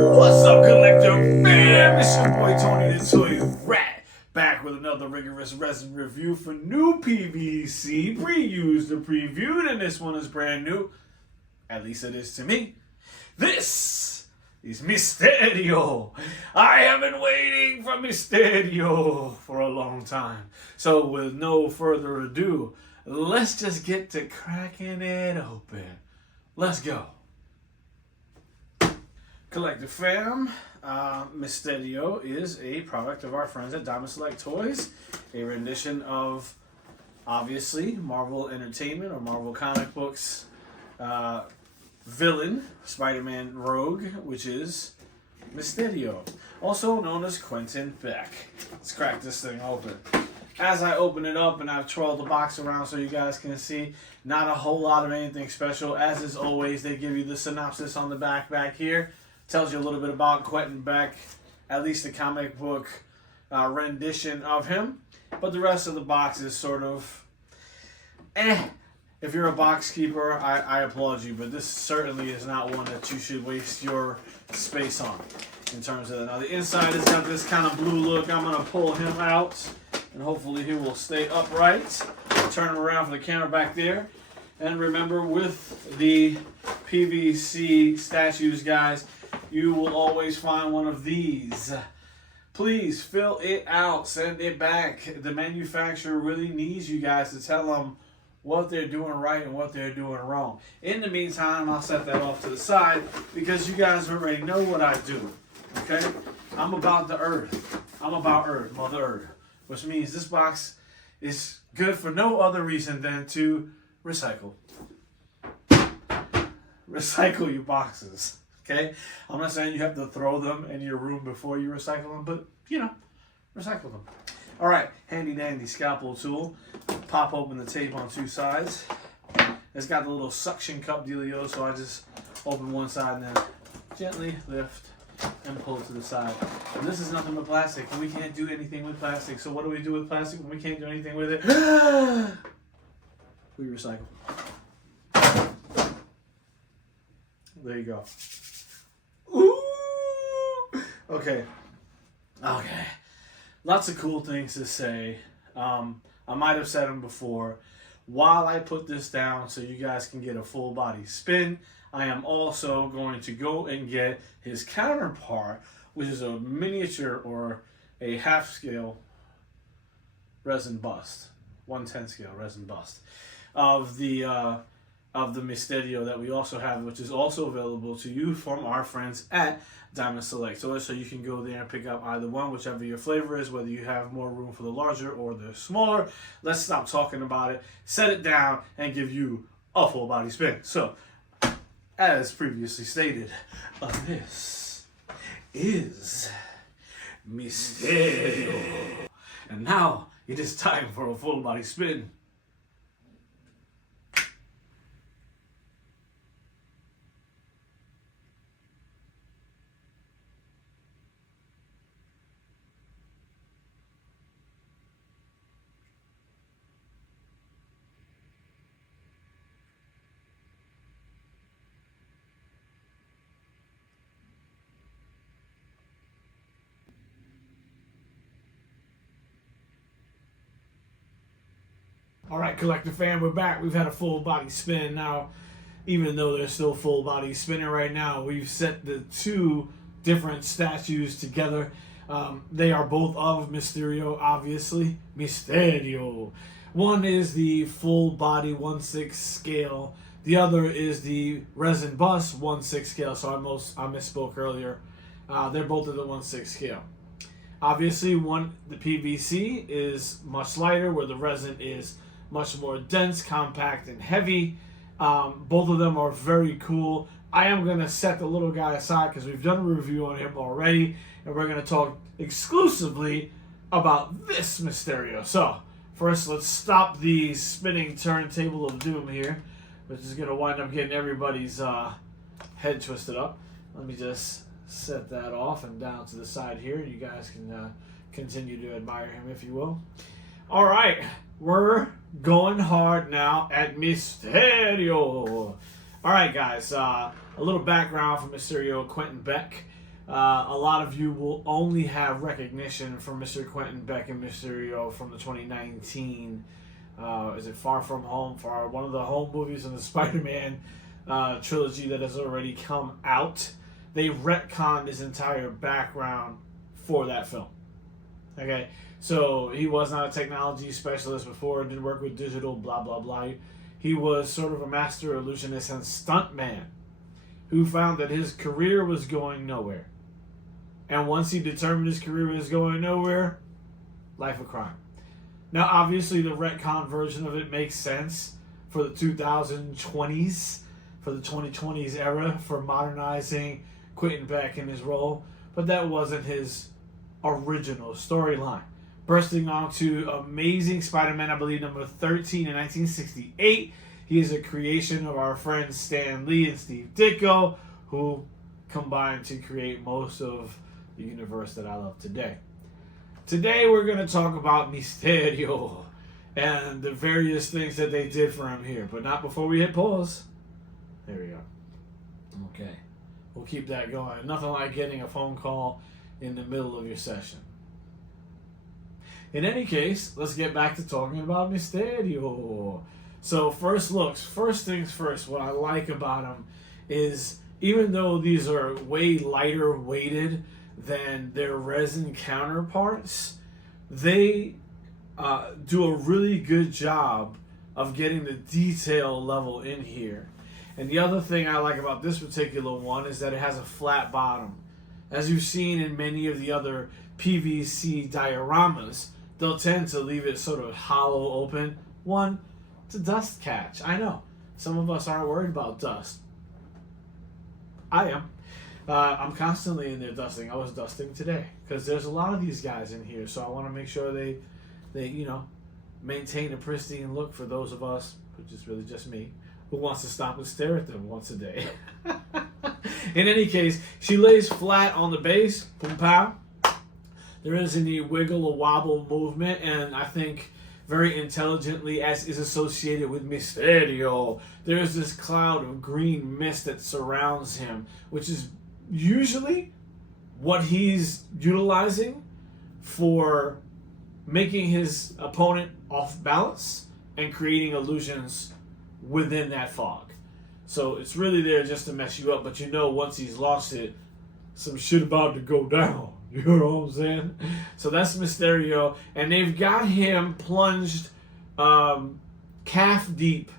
What's up, collector fam? It's your boy Tony the Toy Rat, back with another rigorous resin review for new PVC, pre-used or previewed, and this one is brand new. At least it is to me. This is Mysterio. I have been waiting for Mysterio for a long time. So with no further ado, let's just get to cracking it open. Let's go. Collector fam, Mysterio is a product of our friends at Diamond Select Toys, a rendition of, obviously, Marvel Entertainment or Marvel Comic Books villain, Spider-Man Rogue, which is Mysterio, also known as Quentin Beck. Let's crack this thing open. As I open it up, and I've twirled the box around so you guys can see, not a whole lot of anything special. As is always, they give you the synopsis on the back here. Tells you a little bit about Quentin Beck, at least the comic book rendition of him. But the rest of the box is sort of If you're a box keeper, I applaud you, but this certainly is not one that you should waste your space on. In terms of, now the inside has got this kind of blue look. I'm going to pull him out, and hopefully he will stay upright. Turn him around for the camera back there. And remember, with the PVC statues, guys, you will always find one of these. Please fill it out. Send it back. The manufacturer really needs you guys to tell them what they're doing right and what they're doing wrong. In the meantime, I'll set that off to the side because you guys already know what I do. Okay? I'm about the earth. I'm about Earth, Mother Earth. Which means this box is good for no other reason than to recycle. Recycle your boxes. Okay? I'm not saying you have to throw them in your room before you recycle them, but, you know, recycle them. All right, handy dandy scalpel tool. Pop open the tape on two sides. It's got the little suction cup dealio, so I just open one side and then gently lift and pull it to the side. And this is nothing but plastic, and we can't do anything with plastic. So what do we do with plastic when we can't do anything with it? We recycle. There you go. Ooh! Okay. Lots of cool things to say. I might have said them before. While I put this down so you guys can get a full body spin, I am also going to go and get his counterpart, which is a miniature or a half scale resin bust, 1/10 scale resin bust of the Mysterio that we also have, which is also available to you from our friends at Diamond Select Toys. So you can go there and pick up either one, whichever your flavor is, whether you have more room for the larger or the smaller. Let's stop talking about it, set it down, and give you a full body spin. So, as previously stated, this is Mysterio. And now it is time for a full body spin. All right, collector fan, we're back. We've had a full body spin. Now, even though they're still full body spinning right now, we've set the two different statues together. They are both of Mysterio, obviously. Mysterio. One is the full body 1/6 scale. The other is the resin bust 1/6 scale. So I misspoke earlier. They're both at the 1/6 scale. Obviously, the PVC is much lighter, where the resin is much more dense, compact, and heavy. Both of them are very cool. I am going to set the little guy aside because we've done a review on him already, and we're going to talk exclusively about this Mysterio. So, first, let's stop the spinning turntable of doom here, which is going to wind up getting everybody's head twisted up. Let me just set that off and down to the side here. You guys can continue to admire him if you will. All right, we're going hard now at Mysterio. All right, guys, a little background for Mysterio. Quentin Beck A lot of you will only have recognition from Mr. Quentin Beck and Mysterio from the 2019, is it Far From Home, for one of the home movies in the Spider-Man trilogy that has already come out. They retconned his entire background for that film. Okay, so he was not a technology specialist before, didn't work with digital, blah, blah, blah. He was sort of a master illusionist and stuntman who found that his career was going nowhere. And once he determined his career was going nowhere, life of crime. Now, obviously, the retcon version of it makes sense for the 2020s, for the 2020s era, for modernizing Quentin Beck in his role. But that wasn't his original storyline. Bursting onto Amazing Spider-Man, I believe, number 13 in 1968. He is a creation of our friends Stan Lee and Steve Ditko, who combined to create most of the universe that I love today. Today we're going to talk about Mysterio and the various things that they did for him here, but not before we hit pause. There we go. Okay. We'll keep that going. Nothing like getting a phone call in the middle of your session. In any case, let's get back to talking about Mysterio. So first looks, first things first, what I like about him is even though these are way lighter weighted than their resin counterparts, they do a really good job of getting the detail level in here. And the other thing I like about this particular one is that it has a flat bottom. As you've seen in many of the other PVC dioramas, they'll tend to leave it sort of hollow open. One, it's a dust catch. I know. Some of us aren't worried about dust. I am. I'm constantly in there dusting. I was dusting today because there's a lot of these guys in here, so I want to make sure they maintain a pristine look for those of us, which is really just me, who wants to stop and stare at them once a day. In any case, she lays flat on the base. Boom, pow. There isn't any wiggle or wobble movement, and I think very intelligently, as is associated with Mysterio, there is this cloud of green mist that surrounds him, which is usually what he's utilizing for making his opponent off balance and creating illusions within that fog. So it's really there just to mess you up, but you know once he's lost it, some shit about to go down. You know what I'm saying? So that's Mysterio, and they've got him plunged calf deep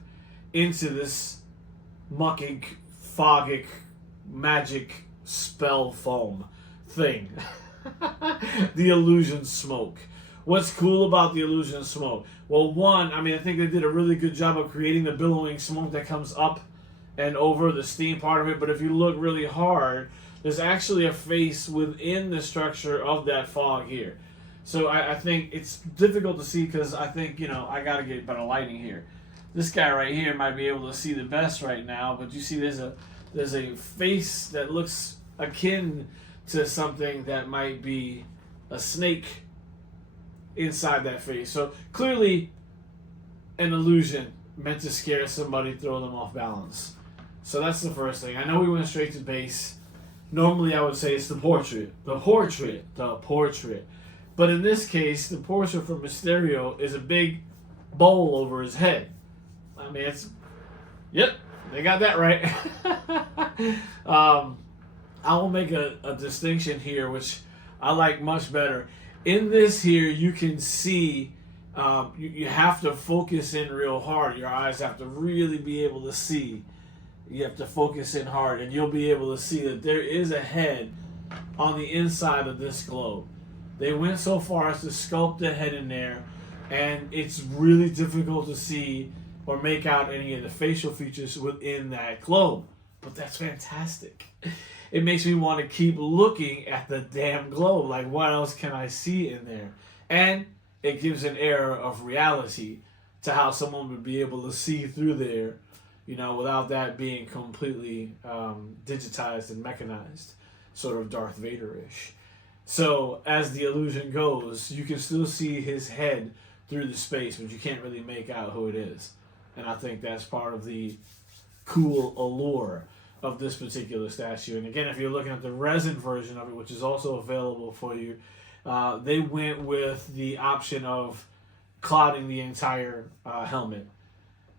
into this muckic, fogic, magic spell foam thing. The illusion smoke. What's cool about the illusion smoke? Well, one, I think they did a really good job of creating the billowing smoke that comes up and over the steam part of it, but if you look really hard, there's actually a face within the structure of that fog here. So I think it's difficult to see because I think, I got to get better lighting here. This guy right here might be able to see the best right now, but you see there's a face that looks akin to something that might be a snake inside that face. So clearly an illusion meant to scare somebody, throw them off balance. So that's the first thing. I know we went straight to base. Normally I would say it's the portrait. But in this case, the portrait from Mysterio is a big bowl over his head. Yep, they got that right. I will make a distinction here, which I like much better. In this here, you can see, you have to focus in real hard. Your eyes have to really be able to see. You have to focus in hard, and you'll be able to see that there is a head on the inside of this globe. They went so far as to sculpt the head in there, and it's really difficult to see or make out any of the facial features within that globe. But that's fantastic. It makes me want to keep looking at the damn globe. Like, what else can I see in there? And it gives an air of reality to how someone would be able to see through there, without that being completely digitized and mechanized, sort of Darth Vader-ish. So as the illusion goes, you can still see his head through the space, but you can't really make out who it is. And I think that's part of the cool allure of this particular statue. And again, if you're looking at the resin version of it, which is also available for you, they went with the option of clouding the entire helmet,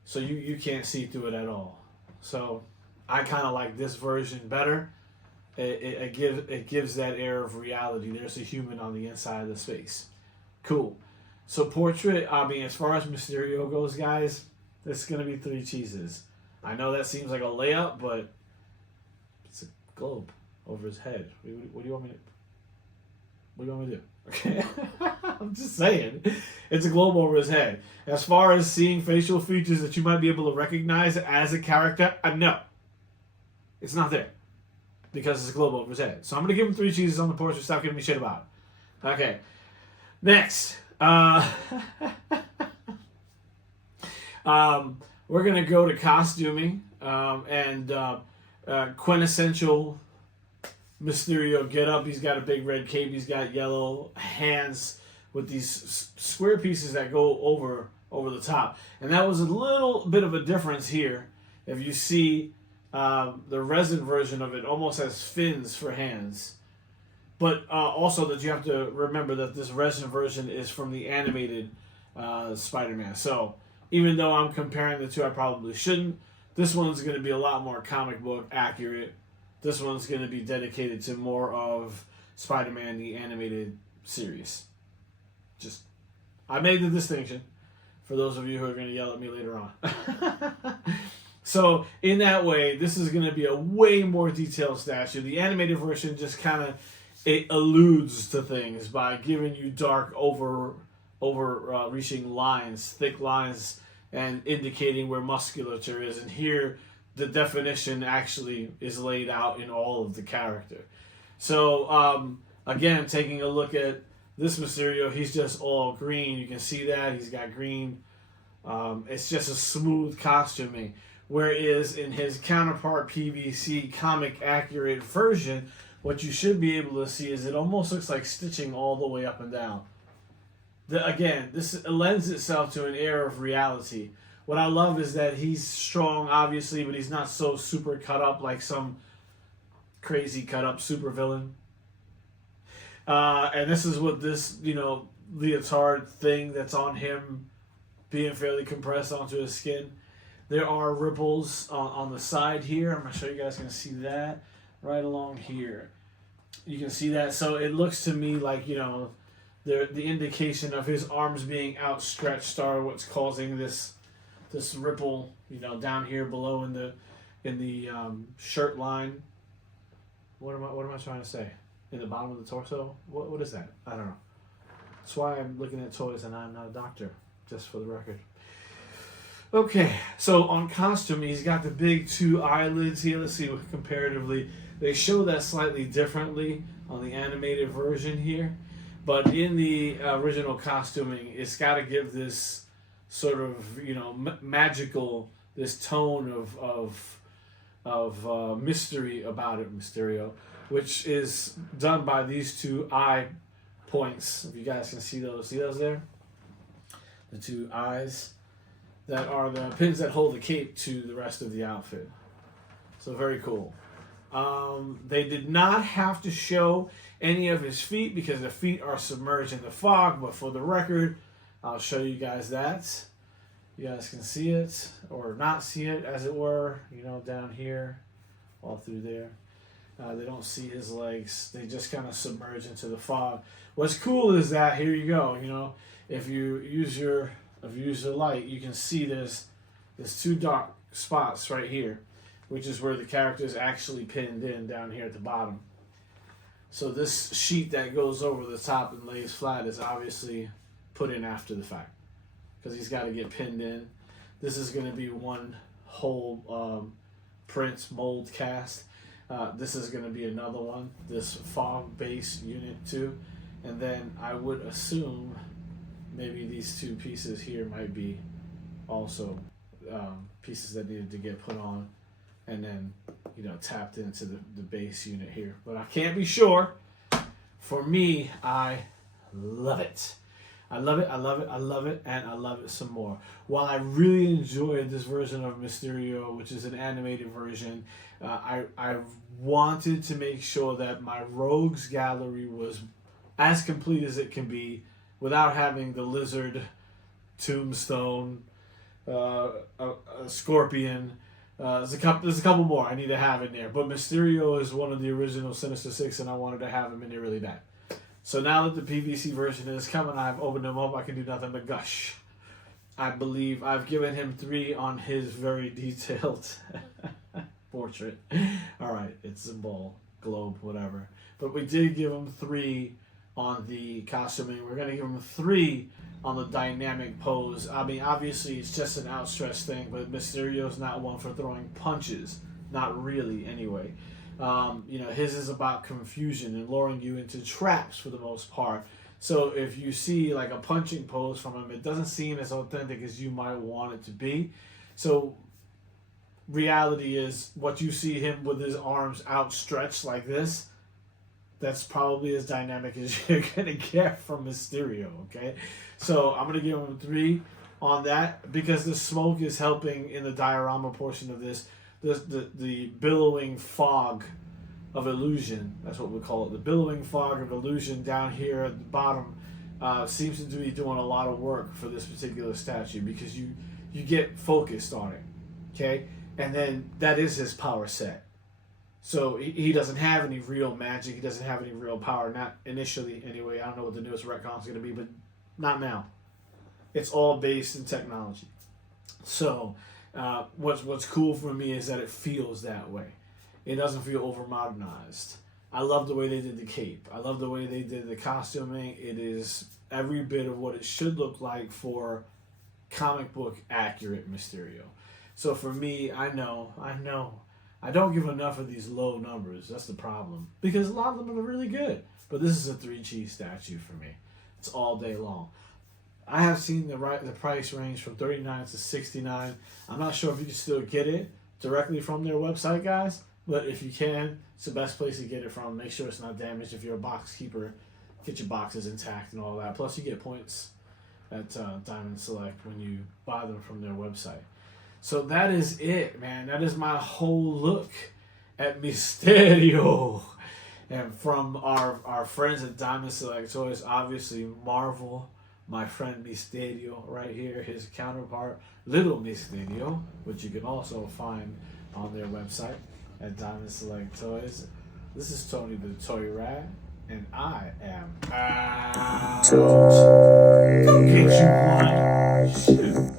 so you can't see through it at all. So I kind of like this version better. It gives that air of reality. There's a human on the inside of the space. Cool. So portrait, I mean, as far as Mysterio goes, guys, it's going to be 3 cheeses. I know that seems like a layup, but it's a globe over his head. What do you want me to... What do you want me to do? Okay. I'm just saying. It's a globe over his head. As far as seeing facial features that you might be able to recognize as a character, no. It's not there. Because it's a globe over his head. So I'm going to give him 3 cheeses on the portrait. Stop giving me shit about it. Okay. Next. We're going to go to costuming. And quintessential Mysterio get up. He's got a big red cape. He's got yellow hands with these square pieces that go over the top. And that was a little bit of a difference here. If you see the resin version of it, almost has fins for hands. But also that you have to remember that this resin version is from the animated Spider-Man. So even though I'm comparing the two, I probably shouldn't. This one's going to be a lot more comic book accurate. This one's going to be dedicated to more of Spider-Man, the animated series. Just, I made the distinction for those of you who are going to yell at me later on. So, in that way, this is going to be a way more detailed statue. The animated version just kind of, it alludes to things by giving you dark, reaching lines, thick lines, and indicating where musculature is. And here, the definition actually is laid out in all of the character. So, again, taking a look at this Mysterio, he's just all green. You can see that. He's got green. It's just a smooth costuming. Whereas in his counterpart PVC comic accurate version, what you should be able to see is it almost looks like stitching all the way up and down. Again, this lends itself to an air of reality. What I love is that he's strong, obviously, but he's not so super cut up like some crazy cut up super villain. And this is what this, leotard thing that's on him being fairly compressed onto his skin. There are ripples on the side here. I'm going to show you guys can see that right along here. You can see that. So it looks to me like, the indication of his arms being outstretched are what's causing this ripple, down here below in the shirt line. What am I trying to say? In the bottom of the torso? What is that? I don't know. That's why I'm looking at toys and I'm not a doctor, just for the record. Okay, so on costume, he's got the big 2 eyelids here. Let's see what comparatively. They show that slightly differently on the animated version here. But in the original costuming, it's got to give this sort of, magical, this tone of mystery about it, Mysterio, which is done by these 2 eye points. If you guys can see those there? The 2 eyes that are the pins that hold the cape to the rest of the outfit. So very cool. They did not have to show any of his feet because the feet are submerged in the fog, but for the record, I'll show you guys that. You guys can see it, or not see it, as it were, down here, all through there. They don't see his legs. They just kind of submerge into the fog. What's cool is that, here you go, if you use your light, you can see there's 2 dark spots right here, which is where the character is actually pinned in down here at the bottom. So this sheet that goes over the top and lays flat is obviously put in after the fact, because he's got to get pinned in. This is going to be one whole print mold cast. This is going to be another one, this fog base unit too. And then I would assume maybe these 2 pieces here might be also pieces that needed to get put on and then, tapped into the base unit here. But I can't be sure. For me, I love it. I love it, I love it, I love it, and I love it some more. While I really enjoyed this version of Mysterio, which is an animated version, I wanted to make sure that my Rogues gallery was as complete as it can be without having the Lizard, Tombstone, a Scorpion. There's a couple more I need to have in there, but Mysterio is one of the original Sinister Six, and I wanted to have him in there really bad. So now that the PVC version is coming, I've opened him up. I can do nothing but gush. I believe I've given him 3 on his very detailed portrait. All right, it's a ball, globe, whatever. But we did give him 3 on the costuming. We're gonna give him 3 on the dynamic pose. I mean, obviously it's just an outstretched thing, but Mysterio's not one for throwing punches. Not really, anyway. His is about confusion and luring you into traps for the most part. So if you see like a punching pose from him, it doesn't seem as authentic as you might want it to be. So reality is, what you see him with his arms outstretched like this, that's probably as dynamic as you're gonna get from Mysterio, okay? So I'm gonna give him 3 on that because the smoke is helping in the diorama portion of this. The billowing fog of illusion, that's what we call it. The billowing fog of illusion down here at the bottom seems to be doing a lot of work for this particular statue because you get focused on it, okay? And then that is his power set. So he doesn't have any real magic. He doesn't have any real power. Not initially, anyway. I don't know what the newest retcon is going to be, but not now. It's all based in technology. So what's cool for me is that it feels that way. It doesn't feel over modernized. I love the way they did the cape. I love the way they did the costuming. It is every bit of what it should look like for comic book accurate Mysterio. So for me, I know. I don't give enough of these low numbers. That's the problem. Because a lot of them are really good. But this is a 3 cheese statue for me. It's all day long. I have seen the price range from $39 to $69. I'm not sure if you can still get it directly from their website, guys. But if you can, it's the best place to get it from. Make sure it's not damaged. If you're a box keeper, get your boxes intact and all that. Plus, you get points at Diamond Select when you buy them from their website. So that is it, man. That is my whole look at Mysterio. And from our friends at Diamond Select Toys, obviously Marvel, my friend Mysterio right here, his counterpart, Little Mysterio, which you can also find on their website at Diamond Select Toys. This is Tony the Toy Rat, and I am out. Go get you one.